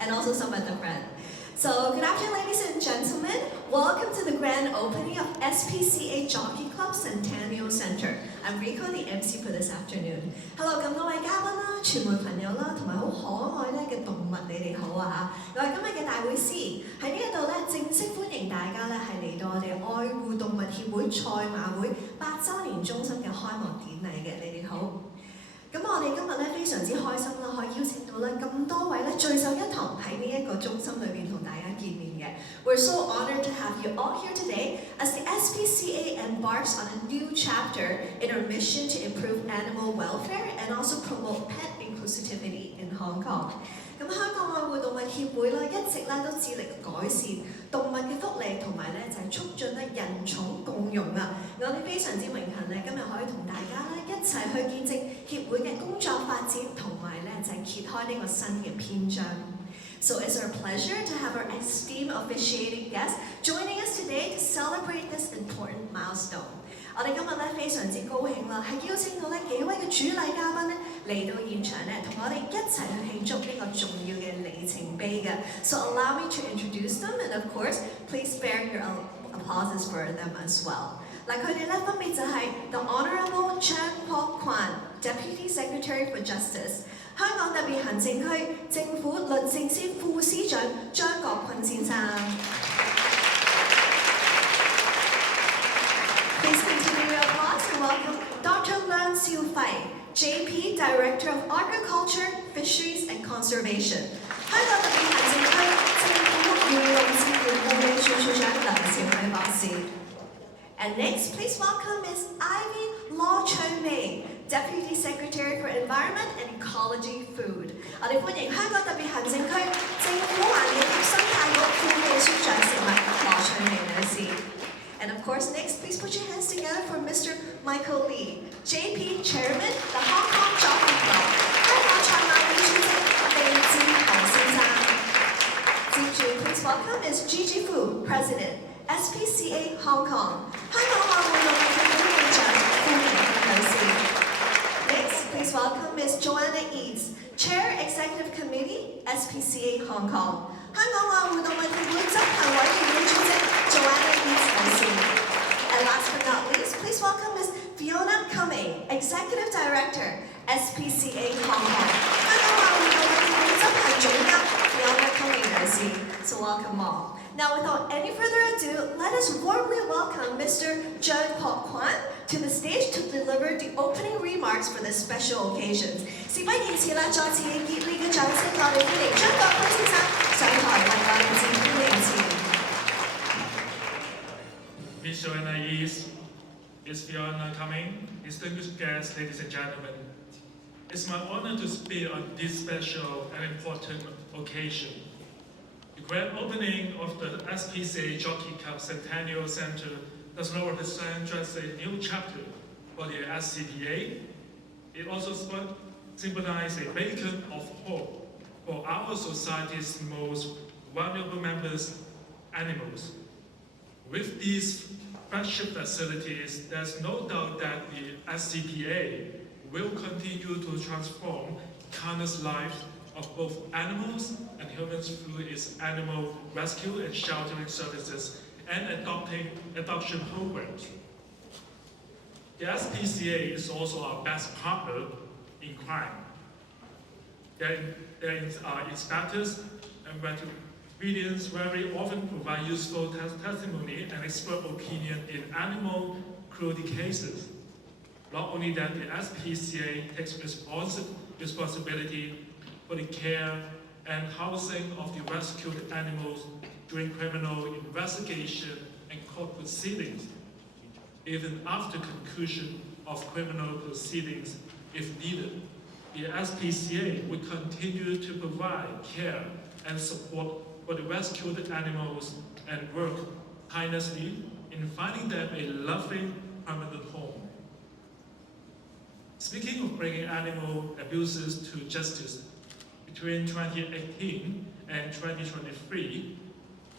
and also some other friends. So, good afternoon, ladies and gentlemen. Welcome to the grand opening of SPCA Jockey Club Centennial Center. I'm Rico, the MC for this afternoon. Hello， 咁多位嘉賓啦、傳媒朋友啦，同埋好可愛咧嘅動物，你哋好啊嚇！我係今日嘅大會司儀，喺呢一度咧正式歡迎大家咧係嚟到我哋愛護動物協會賽馬會百周年中心嘅開幕典禮嘅，你哋好。咁我哋今日咧非常之開心啦，可以邀請到咧咁多位咧聚首一堂喺呢一個中心裏邊同大家見面嘅。We're so honored to have you all here today as the SPCA embarks on a new chapter in our mission to improve animal welfare and also promote pet inclusivity in Hong Kong. 咁香港愛護動物協會咧一直咧都致力改善動物嘅福利，同埋咧就係促進咧人寵共融啊！我哋非常之榮幸咧，今日可以同大家咧一齊去見證協會嘅工作發展，同埋咧就係揭開呢個新嘅篇章。So it's our pleasure to have our esteemed officiating guests joining us today to celebrate this important milestone. 我哋今日咧非常之高興啦，係邀請到咧幾位嘅主禮嘉賓咧嚟到現場咧，同我哋一齊去慶祝呢個重要嘅里程碑嘅。So allow me to introduce them, and of course, please spare your applauses for them as well. 嗱，佢哋咧分別就係 The Honourable Chan Kwok Kwan, Deputy Secretary for Justice， 香港特別行政區政府律政司副司長張國坤先生。Please continue your applause and welcome Dr. Leung Siu Fai, JP Director of Agriculture, Fisheries and Conservation， 香港特別行政區政府漁農自然護理署署長梁兆輝博士。And next, please welcome Ms. Ivy Law Choi Mei, Deputy Secretary for Environment and Ecology Food。我哋歡迎香港特別行政區政府環境及生態局副秘書長食物羅翠美女士。And of course, next, please put your hands together for Mr. Michael Lee, JP Chairman, the Hong Kong Jockey Club， 香港賽馬會主席李志豪先生。接住 please welcome Ms. Gigi Fu, President, SPCA Hong Kong， 香港愛護動物協會會長顧明雋女士。Next, please welcome Ms. Joanna Eads, Chair Executive Committee, SPCA Hong Kong， 香港愛護動物協會執行委員會主席 Joanna Eads 女士。And last but not least, please welcome Ms. Fiona Cumming, Executive Director, SPCA Hong Kong， 香港愛護動物協會執行總監 Fiona Cumming 女士。So welcome all. Now, without any further ado, let us warmly welcome Mr. Chan Kwok Kwan to the stage to deliver the opening remarks for this special occasion. 事不宜遲啦，再次以熱烈嘅掌聲，我哋歡迎張國坤先生上台為我哋致歡迎辭。Miss Joanna Eads, Miss Fiona Cumming, distinguished guests, ladies and gentlemen. It's my honor to speak on this special and important occasion. The grand opening of the SPCA Jockey Club Centennial Center does not represent just a new chapter for the SCPA. It also symbolizes a beacon of hope for our society's most vulnerable members, animals. With these flagship facilities, there's no doubt that the SCPA will continue to transform countless lives of both animals and humans through its animal rescue and sheltering services and adoption programs. The SPCA is also our best partner in crime. Their inspectors and veterinarians very often provide useful testimony and expert opinion in animal cruelty cases. Not only that, the SPCA takes responsibility for the care and housing of the rescued animals during criminal investigation and court proceedings, even after conclusion of criminal proceedings if needed. The SPCA will continue to provide care and support for the rescued animals and work tirelessly in finding them a loving permanent home. Speaking of bringing animal abuses to justice, between 2018 and 2023,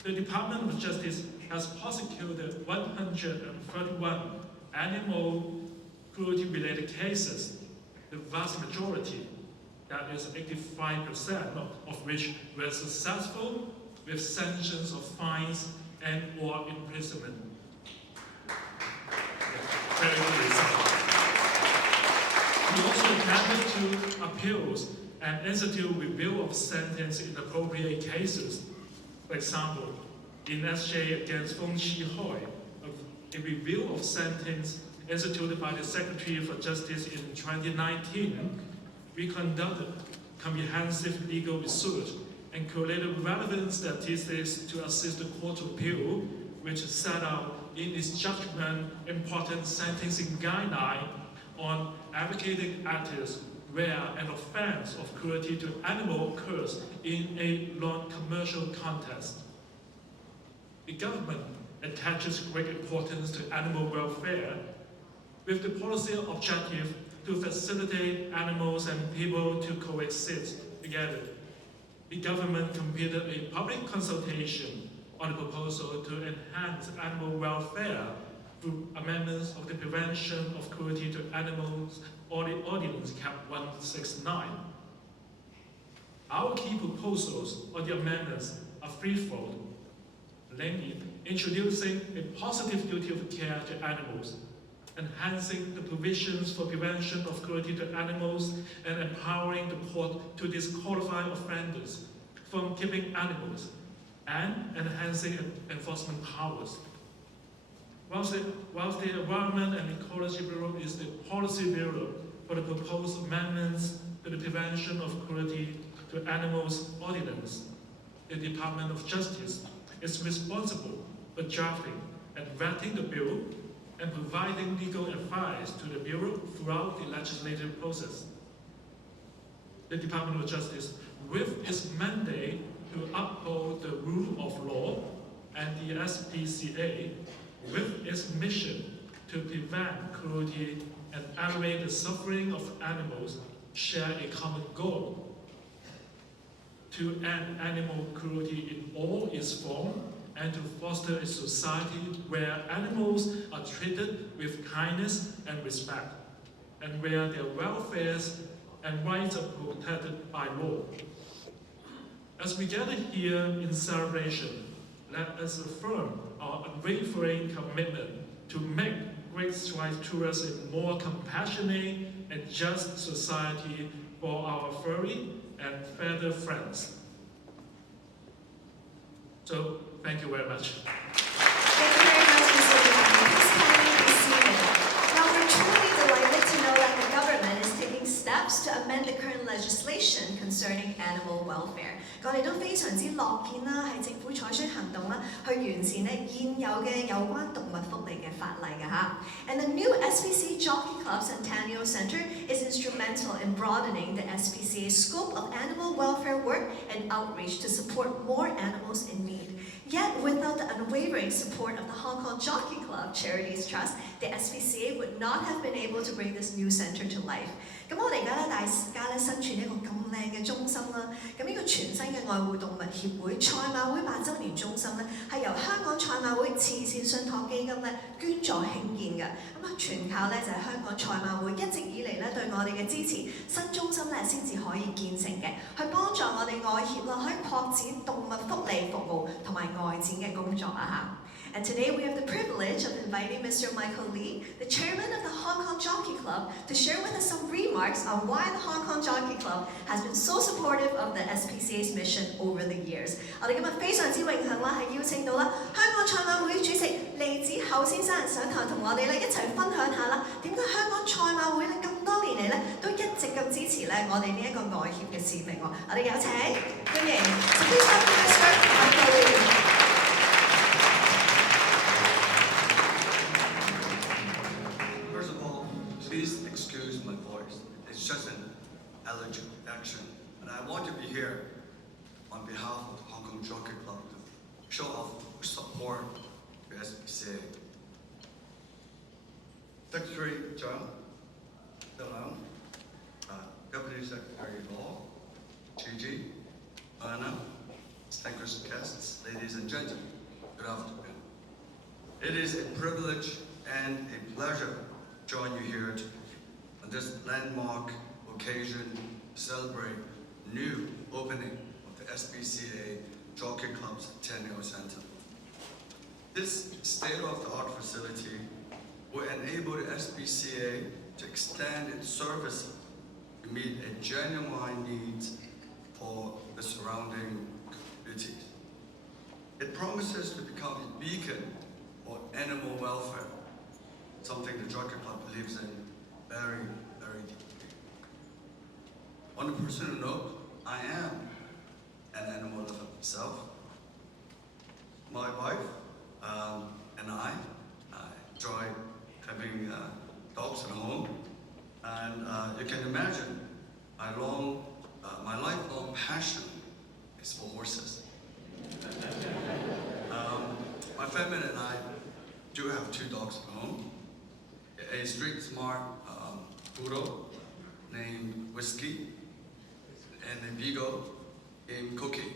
the Department of Justice has prosecuted 131 animal cruelty-related cases, the vast majority that is 85% of which were successful with sanctions of fines and or imprisonment. Very good result. We also attended to appeals and institute review of sentence in appropriate cases. For example, in SJ against Feng Chi Hoi, a review of sentence instituted by the Secretary for Justice in 2019, we conducted comprehensive legal research and collated relevant statistics to assist the Court of Appeal, which set out in its judgment important sentencing guideline on advocating actors where an offense of cruelty to animal occurs in a non-commercial context. The government attaches great importance to animal welfare with the policy objective to facilitate animals and people to coexist together. The government completed a public consultation on the proposal to enhance animal welfare through amendments of the Prevention of Cruelty to Animals Ordinance Cap 169. Our key proposals on the amendments are threefold, namely introducing a positive duty of care to animals, enhancing the provisions for prevention of cruelty to animals, and empowering the court to disqualify offenders from keeping animals, and enhancing enforcement powers. Whilst the Environment and Ecology Bureau is the policy bureau for the proposed amendments to the Prevention of Cruelty to Animals Ordinance, the Department of Justice is responsible for drafting and vetting the bill and providing legal advice to the Bureau throughout the legislative process. The Department of Justice, with its mandate to uphold the rule of law, and the SPCA, with its mission to prevent cruelty and alleviate the suffering of animals, share a common goal: to end animal cruelty in all its forms and to foster a society where animals are treated with kindness and respect, and where their welfare and rights are protected by law. As we gather here in celebration, let us affirm our unwavering commitment to make great strides towards a more compassionate and just society for our furry and feathered friends. So, thank you very much. Thank you very much, Mr. Duran. Please kindly be seated. Now, we're truly delighted to know that the government is taking steps to amend the current legislation concerning animal welfare. 我哋都非常之樂見啦，係政府採取行動啦，去完善咧現有嘅有關動物福利嘅法例㗎嚇。And the new SPCA Jockey Club Centennial Center is instrumental in broadening the SPCA's scope of animal welfare work and outreach to support more animals in need. Yet, without the unwavering support of the Hong Kong Jockey Club Charities Trust, the SPCA would not have been able to bring this new center to life. 咁我哋而家咧，大家咧身處呢一個咁靚嘅中心啦。咁呢個全新嘅愛護動物協會賽馬會百周年中心咧，係由香港賽馬會慈善信託基金咧捐助興建嘅。咁啊，全靠咧就係香港賽馬會一直以嚟咧對我哋嘅支持，新中心咧先至可以建成嘅，去幫助我哋愛協啦，可以擴展動物福利服務同埋外展嘅工作啊嚇。And today we have the privilege of inviting Mr. Michael Lee, the chairman of the Hong Kong Jockey Club, to share with us some remarks on why the Hong Kong Jockey Club has been so supportive of the SPCA's mission over the years. 我哋今日非常之榮幸啦，係邀請到啦香港賽馬會主席利子厚先生上台同我哋咧一齊分享下啦，點解香港賽馬會咧咁多年嚟咧都一直咁支持咧我哋呢一個愛協嘅使命喎。我哋有請歡迎 So please welcome Mr. Michael Lee. Please excuse my voice. It's just an allergic reaction. And I want to be here on behalf of the Hong Kong Jockey Club to show our support to SPCA. Secretary John Delon, Deputy Secretary Law, Gigi, Anna, distinguished guests, ladies and gentlemen, good afternoon. It is a privilege and a pleasure join you here on this landmark occasion to celebrate new opening of the SPCA Jockey Club's Centennial Center. This state-of-the-art facility will enable the SPCA to extend its services to meet a genuine need for the surrounding communities. It promises to become a beacon for animal welfare, something the Jockey Club believes in very, very deeply. On a personal note, I am an animal lover myself. My wife and I enjoy having dogs at home, and you can imagine my lifelong passion is for horses. My family and I do have 2 dogs at home. A street smart poodle named Whiskey, and a beagle named Cookie,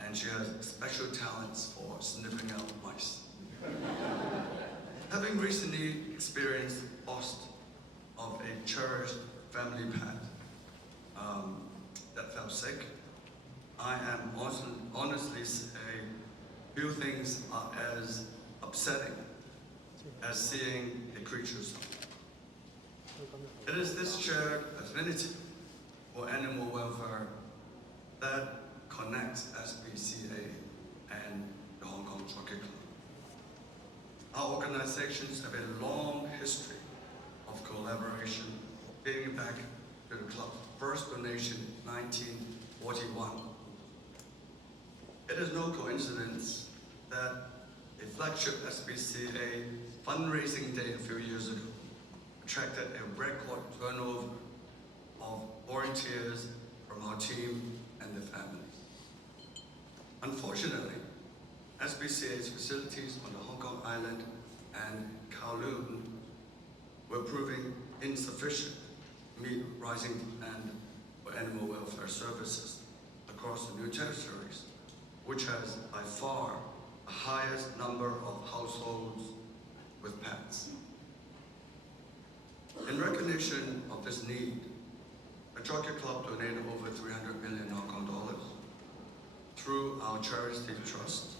and she has special talents for sniffing out mice. Having recently experienced the loss of a cherished family pet that fell sick, I am honestly say few things are as upsetting as seeing a creature suffer. It is this shared affinity for animal welfare that connects SPCA and the Hong Kong Jockey Club. Our organizations have a long history of collaboration dating back to the club's first donation in 1941. It is no coincidence that a flagship SPCA fundraising day a few years ago attracted a record turnover of volunteers from our team and their families. Unfortunately, SPCA's facilities on the Hong Kong Island and Kowloon were proving insufficient to meet rising demand for animal welfare services across the new territories, which has by far the highest number of households with pets. In recognition of this need, the Jockey Club donated over 300 million Hong Kong dollars through our charity trust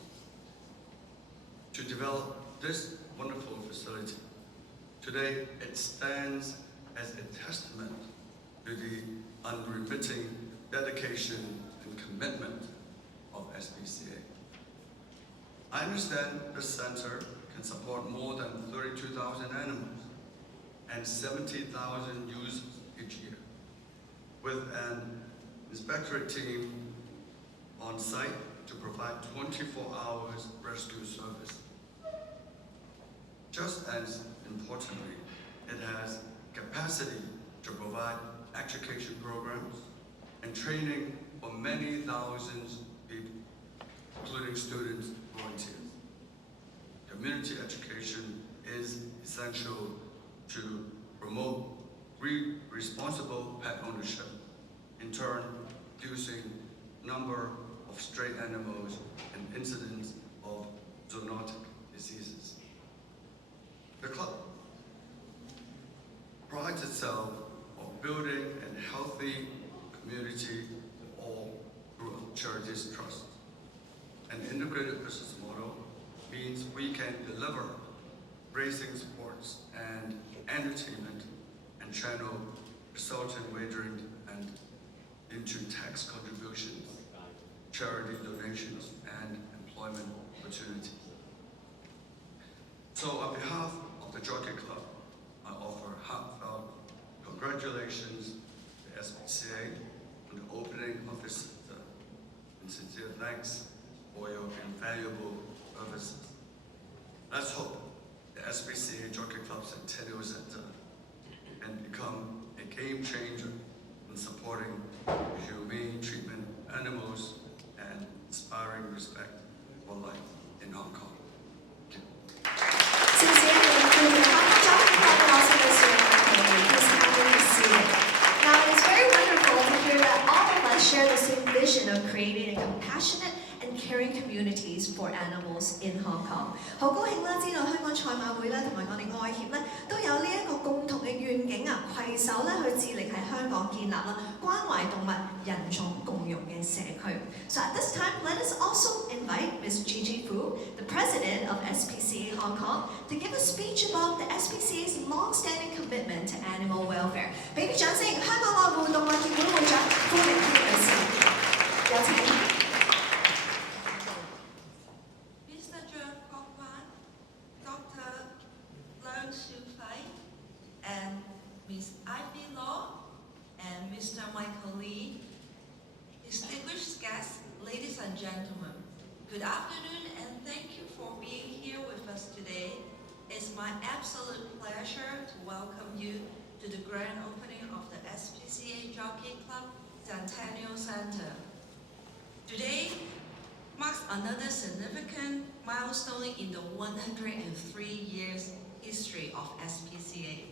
to develop this wonderful facility. Today, it stands as a testament to the unremitting dedication and commitment of SPCA. I understand this center can support more than 32,000 animals and 70,000 users each year, with an inspectorate team on site to provide 24 hours rescue service. Just as importantly, it has capacity to provide education programs and training for many thousands of people, including students and volunteers. Community education is essential to promote responsible pet ownership, in turn reducing number of stray animals and incidents of zoonotic diseases. The club prides itself on building a healthy community for all through charities trust. An integrated business model means we can deliver racing sports and entertainment and channel resultant wagering and into tax contributions, charity donations, and employment opportunities. So on behalf of the Jockey Club, I offer heartfelt congratulations to SPCA on the opening of this center, and sincere thanks for your invaluable services. Let's hope the SPCA Jockey Club Centennial Center can become a game changer in supporting humane treatment of animals and inspiring respect for life in Hong Kong. Thank you. Sincerely, the Hong Kong Jockey Club and also the Ceremony is having a seat. Now, it's very wonderful to hear that all of us share the same vision of creating a compassionate and caring communities for for animals in Hong Kong。好高興啦，知道香港賽馬會咧同埋我哋愛協咧都有呢一個共同嘅願景啊，攜手咧去致力喺香港建立啦關懷動物、人種共融嘅社區。So at this time, let us also invite Ms. Gigi Fu, the president of SPCA Hong Kong, to give a speech about the SPCA's long-standing commitment to animal welfare。俾啲掌聲，香港愛護動物協會會長傅明軒女士，有請。And Ms. Ivy Law and Mr. Michael Lee, distinguished guests, ladies and gentlemen, good afternoon and thank you for being here with us today. It's my absolute pleasure to welcome you to the grand opening of the SPCA Jockey Club Centennial Center. Today marks another significant milestone in the 103 years history of SPCA.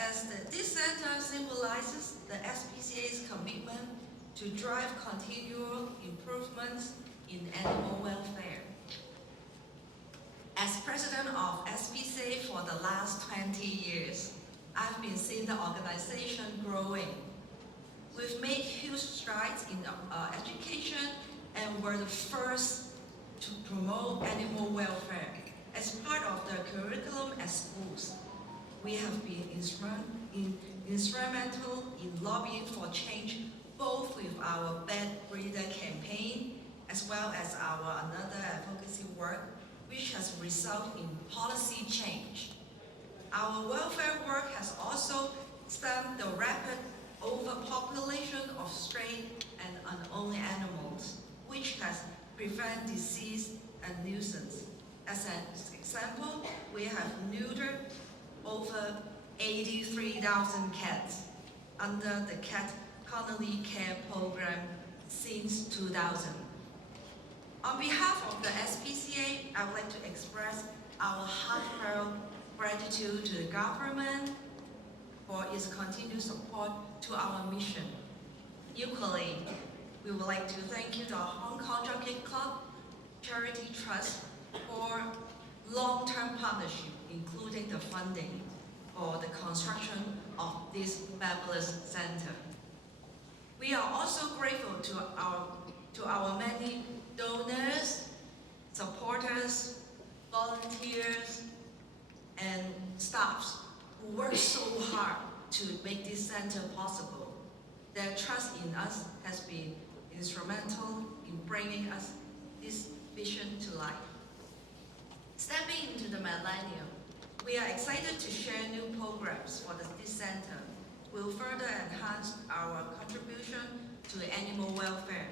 As this center symbolizes the SPCA's commitment to drive continual improvements in animal welfare. As president of SPCA for the last 20 years, I've been seeing the organization growing. We've made huge strides in education and were the first to promote animal welfare as part of the curriculum at schools. We have been instrumental in lobbying for change, both with our Bad Breeder campaign as well as our another advocacy work, which has resulted in policy change. Our welfare work has also stemmed the rapid overpopulation of stray and unowned animals, which has prevented disease and nuisance. As an example, we have neutered over 83,000 cats under the Cat Colony Care Program since 2000. On behalf of the SPCA, I would like to express our heartfelt gratitude to the government for its continued support to our mission. Equally, we would like to thank you to our Hong Kong Jockey Club Charity Trust for long-term partnership, including the funding for the construction of this fabulous center. We are also grateful to our many donors, supporters, volunteers, and staffs who work so hard to make this center possible. Their trust in us has been instrumental in bringing us this vision to life. Stepping into the millennium, we are excited to share new programs for this center. We'll further enhance our contribution to animal welfare,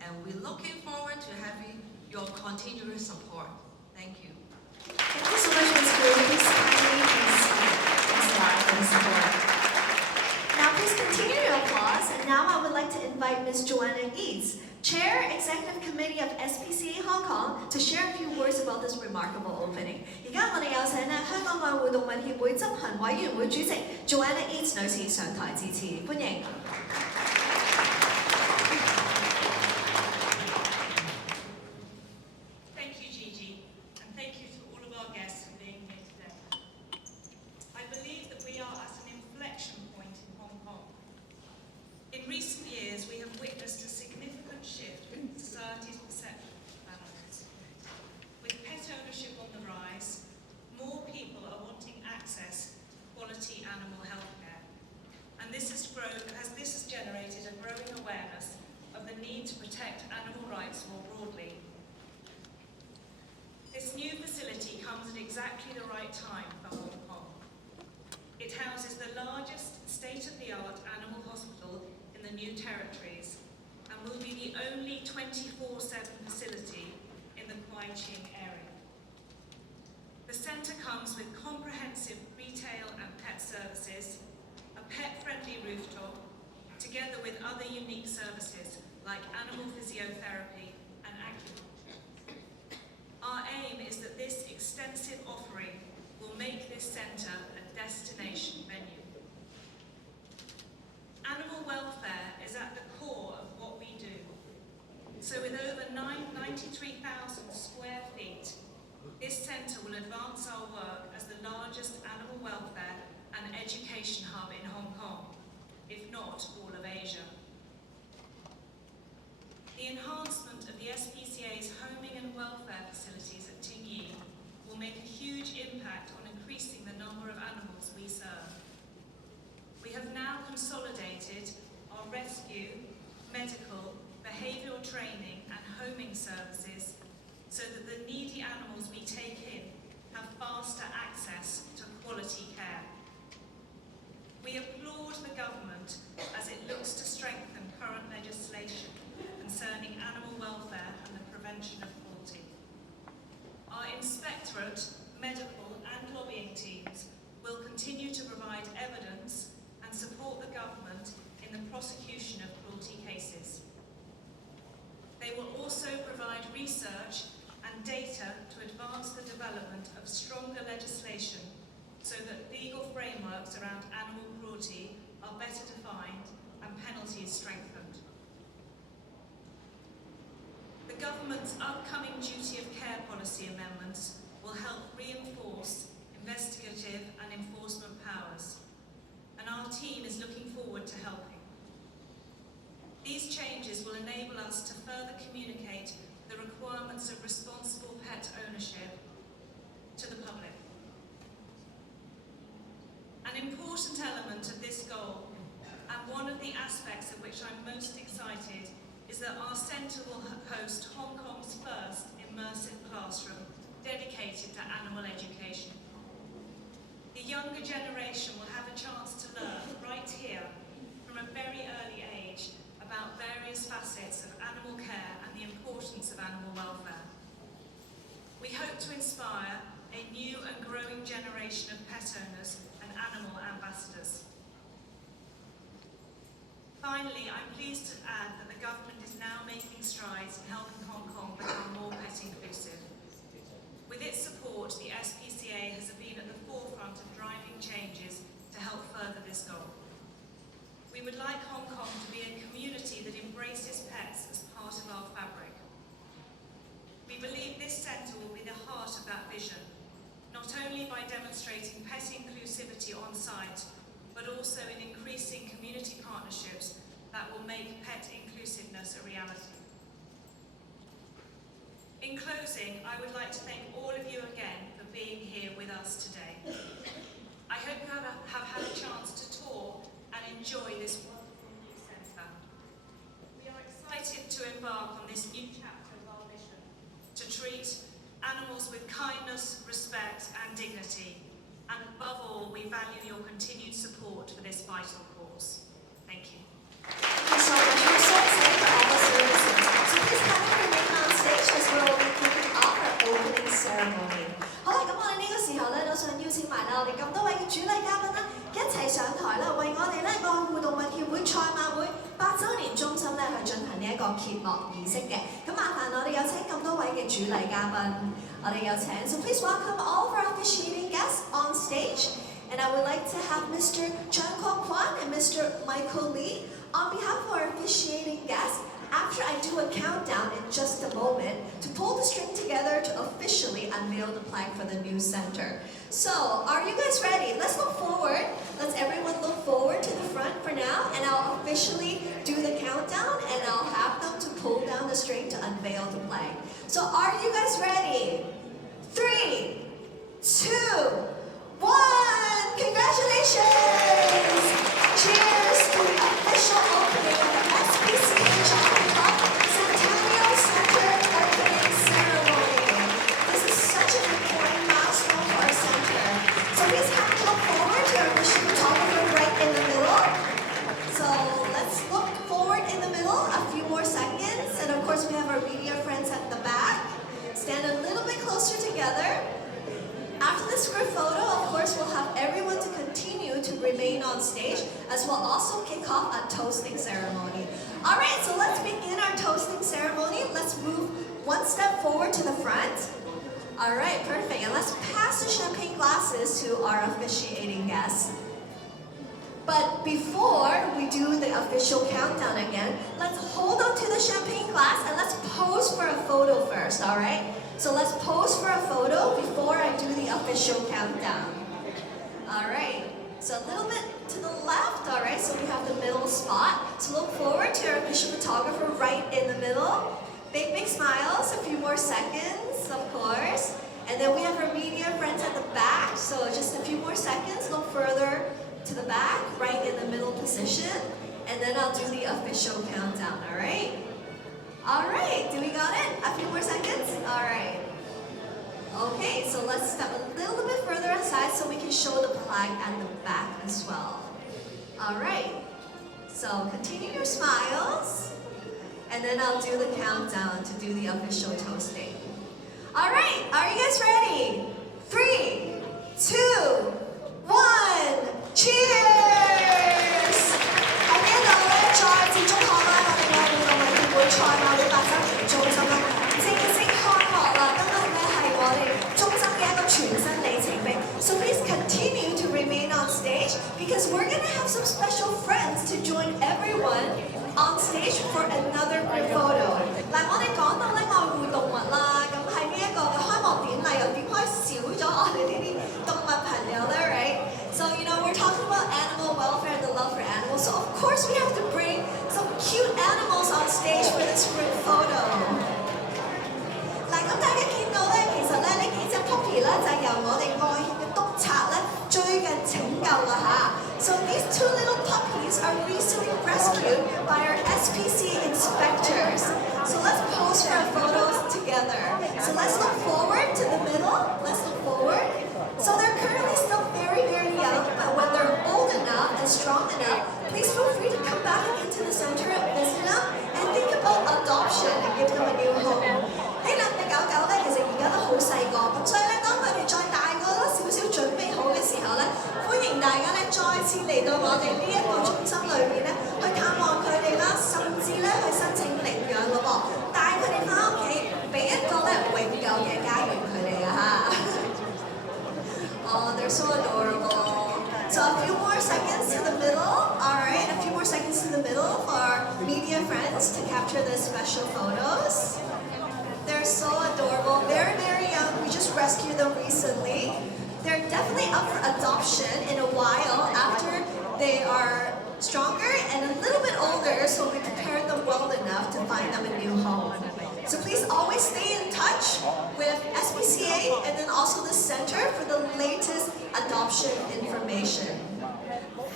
and we're looking forward to having your continuous support. Thank you. Thank you so much, Ms. Wu. Please kindly please rise for the support. Now please continue your applause, and now I would like to invite Ms. Joanna Eads, Chair Executive Committee of SPCA Hong Kong, to share a few words about this remarkable opening. 而家我哋有請香港愛護動物協會執行委員會主席 Joanna Eads 女士上台致辭，歡迎。Thank you, Gigi, and thank you to all of our guests for being here today. I believe that we are at an inflection point in Hong Kong. In recent years, we have witnessed a significant shift in society's perception of animals. With pet ownership on the rise, more people are wanting access to quality animal health care. And this has generated a growing awareness of the need to protect animal rights more broadly. This new facility comes at exactly the right time for Hong Kong. It houses the largest state-of-the-art animal hospital in the new territories and will be the only 24/7 facility in the Kwai Ching area. The centre comes with comprehensive retail and pet services, a pet-friendly rooftop, together with other unique services like animal physiotherapy and acupuncture. Our aim is that this extensive offering will make this centre a destination venue. Animal welfare is at the core of what we do. So with over 90 93,000 square feet, this centre will advance our work as the largest animal welfare and education hub in Hong Kong, if not all of Asia. The enhancement of the SPCA's homing and welfare facilities at Ting Yi will make a huge impact on increasing the number of animals we serve. We have now consolidated our rescue, medical, behavioural training and homing services so that the needy animals we take in have faster access to quality care. We applaud the government as it looks to strengthen current legislation concerning animal welfare and the prevention of cruelty. Our inspectorate, medical and lobbying teams will continue to provide evidence and support the government in the prosecution of cruelty cases. They will also provide research and data to advance the development of stronger legislation so that legal frameworks around animal cruelty are better defined and penalties strengthened. The government's upcoming duty of care policy amendments will help reinforce investigative and enforcement powers, and our team is looking forward to helping. These changes will enable us to further communicate the requirements of responsible pet ownership to the public. An important element of this goal, and one of the aspects of which I'm most excited, is that our centre will host Hong Kong's first immersive classroom dedicated to animal education. The younger generation will have a chance to learn right here from a very early age about various facets of animal care and the importance of animal welfare. We hope to inspire a new and growing generation of pet owners and animal ambassadors. Finally, I'm pleased to add that the government is now making strides in helping Hong Kong become more pet inclusive. With its support, the SPCA has been at the forefront of driving changes to help further this goal. We would like Hong Kong to be a community that embraces pets as part of our fabric. We believe this centre will be the heart of that vision, not only by demonstrating pet inclusivity on site, but also in increasing community partnerships that will make pet inclusiveness a reality. In closing, I would like to thank all of you again for being here with us today. I hope you have had a chance to tour and enjoy this wonderful new centre. We are excited to embark on this new chapter of our mission, to treat animals with kindness, respect and dignity. And above all, we value your continued support for this vital cause. Thank you. Thank you so much. We're so excited for all the services. So please kindly remain on stage as we'll be kicking off our opening ceremony. 好啦，咁我哋呢個時候咧都想邀請埋我哋咁多位嘅主禮嘉賓啦，一齊上台啦，為我哋咧愛護動物協會賽馬會百周年中心咧去進行呢一個揭幕儀式嘅。咁麻煩我哋有請咁多位嘅主禮嘉賓，我哋有請 So please welcome all of our officiating guests on stage. And I would like to have Mr. Chen Kwong Kwan and Mr. Michael Lee on behalf of our officiating guests. After I do a countdown in just a moment to pull the string together to officially unveil the plaque for the new center. So, are you guys ready? Let's look forward. Let's everyone look forward to the front for now, and I'll officially do the countdown, and I'll have them to pull down the string to unveil the plaque. So, are you guys ready? 3, 2, 1. Congratulations! Cheers to the official opening of the SPCA Jockey Club Centennial Center opening ceremony. This is such an important milestone for our center. So please come look forward to our mission photographer right in the middle. So let's look forward in the middle, a few more seconds. And of course we have our media friends at the back. Stand a little bit closer together. After this group photo, of course, we'll have everyone to continue to remain on stage as we'll also kick off a toasting ceremony. All right, so let's begin our toasting ceremony. Let's move one step forward to the front. All right, perfect. And let's pass the champagne glasses to our officiating guests. But before we do the official countdown again, let's hold on to the champagne glass and let's pose for a photo first, alright? So let's pose for a photo before I do the official countdown. Alright, so a little bit to the left, alright? So we have the middle spot. So look forward to our official photographer right in the middle. Big, big smiles, a few more seconds, of course. And then we have our media friends at the back. So just a few more seconds, look further to the back, right in the middle position. And then I'll do the official countdown, alright? Alright, do we got it? A few more seconds? Alright. Okay, so let's step a little bit further aside so we can show the flag at the back as well. Alright, so continue your smiles. And then I'll do the countdown to do the official toasting. Alright, are you guys ready? 3, 2, 1, cheers! 喺呢度咧，再次祝賀啦！我哋愛護動物協會賽馬會百周年中心啦，正式開幕啦！今日咧係我哋中心嘅一個全新里程碑。So please continue to remain on stage because we're gonna have some special friends to join everyone on stage for another group photo. 嗱，我哋講到咧愛護動物啦，咁喺呢一個嘅開幕典禮又點可以少咗我哋呢啲動物朋友咧 ，right？ So you know we're talking about animal welfare and the love for animals. So of course we have to bring some cute animals on stage for this group photo. 嗱，咁大家見到咧，其實咧呢幾隻 puppy 咧就係由我哋愛協嘅督察咧最近拯救啦嚇。So these 2 little puppies are recently rescued by our SPCA inspectors. So let's pose for our photos together. So let's look forward to the middle. Let's look forward. So they're currently still very, very young, but when they're old enough and strong enough, please feel free to come back again to the center and visit them and think about adoption and give them a new home. 呢兩隻狗狗咧，其實而家都好細個，咁所以咧，當佢哋再大個咗少少準備好嘅時候咧，歡迎大家咧再次嚟到我哋呢一個中心裏面咧，去探望佢哋啦，甚至咧去申請領養咯噃，帶佢哋翻屋企，俾一個咧永久嘅家園佢哋啊嚇。Oh, they're so adorable. So a few more seconds to the middle. All right, a few more seconds to the middle for our media friends to capture the special photos. They're so adorable, very, very young. We just rescued them recently. They're definitely up for adoption in a while after they are stronger and a little bit older, so we prepared them well enough to find them a new home. So please always stay in touch with SPCA and then also the center for the latest adoption information.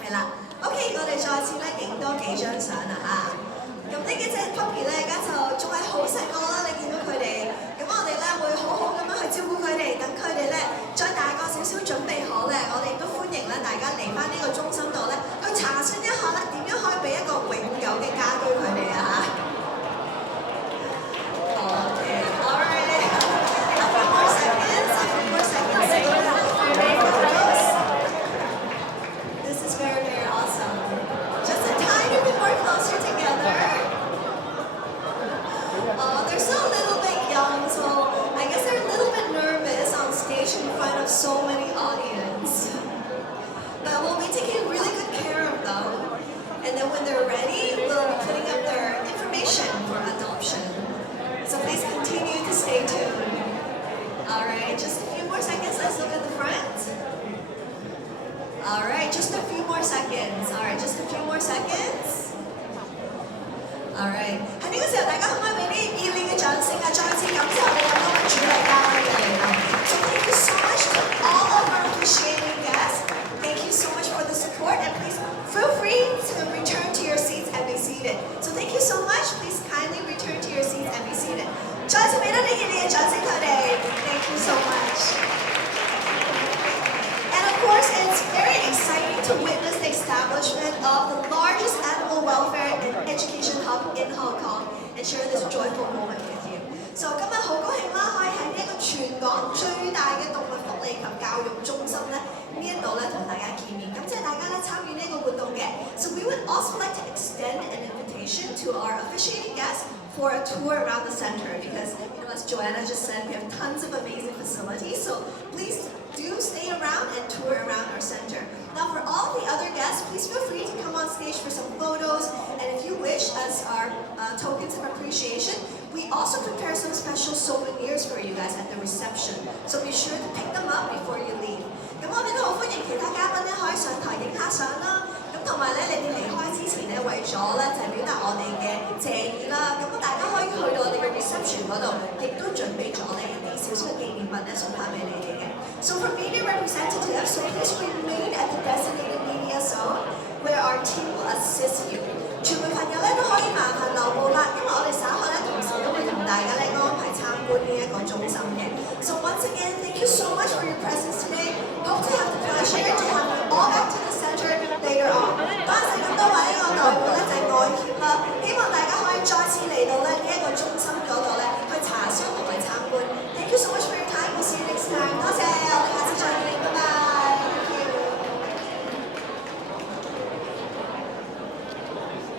係啦 ，OK， 我哋再次咧影多幾張相啦嚇。咁呢幾隻 puppy 咧，而家就仲係好細個啦，你見到佢哋，咁我哋咧會好好咁樣去照顧佢哋，等佢哋咧再大個少少準備好咧，我哋都歡迎咧大家嚟翻呢個中心度咧，去查詢一下咧點樣可以俾一個永久嘅家居佢哋啊嚇。Okay, all right. A few more seconds. This is very, very awesome. Just a tiny bit more closer together. They're still a little bit young, so I guess they're a little bit nervous on stage in front of so many audience. But we'll be taking really good care of them. And then when they're ready, we'll be putting up their information for adoption. So please continue to stay tuned. All right, just a few more seconds. Let's look at the front. All right, just a few more seconds. All right, just a few more seconds. All right. 喺呢個時候，大家可唔可以俾啲熱烈嘅掌聲啊？再次感謝我哋咁多位主禮嘉賓嘅嚟臨。So thank you so much to all of our appreciating guests. Thank you so much for the support, and please feel free to return to your seats and be seated. So thank you so much. Please kindly return to your seats and be seated. 再次俾多啲熱烈嘅掌聲佢哋。Thank you so much. And of course, it's very exciting to witness the establishment of the largest animal welfare and education hub in Hong Kong and share this joyful moment with you. So 今日好高興啦，可以喺呢一個全港最大嘅動物福利及教育中心咧呢一度咧同大家見面。感謝大家咧參與呢個活動嘅。So we would also like to extend an invitation to our officiating guests for a tour around the center because, as Joanna just said, we have tons of amazing facilities. So please do stay around and tour around our center. Now for all the other guests, please feel free to come on stage for some photos. And if you wish, as our tokens of appreciation, we also prepare some special souvenirs for you guys at the reception. So be sure to pick them up before you leave. 咁我哋都好歡迎其他嘉賓咧可以上台影下相啦。咁同埋咧，你哋離開之前咧，為咗咧就係表達我哋嘅謝意啦。咁大家可以去到我哋嘅 reception 嗰度，亦都準備咗咧一啲少少嘅紀念品咧送翻俾你哋嘅。So for media representatives, so please remain at the designated media zone where our team will assist you.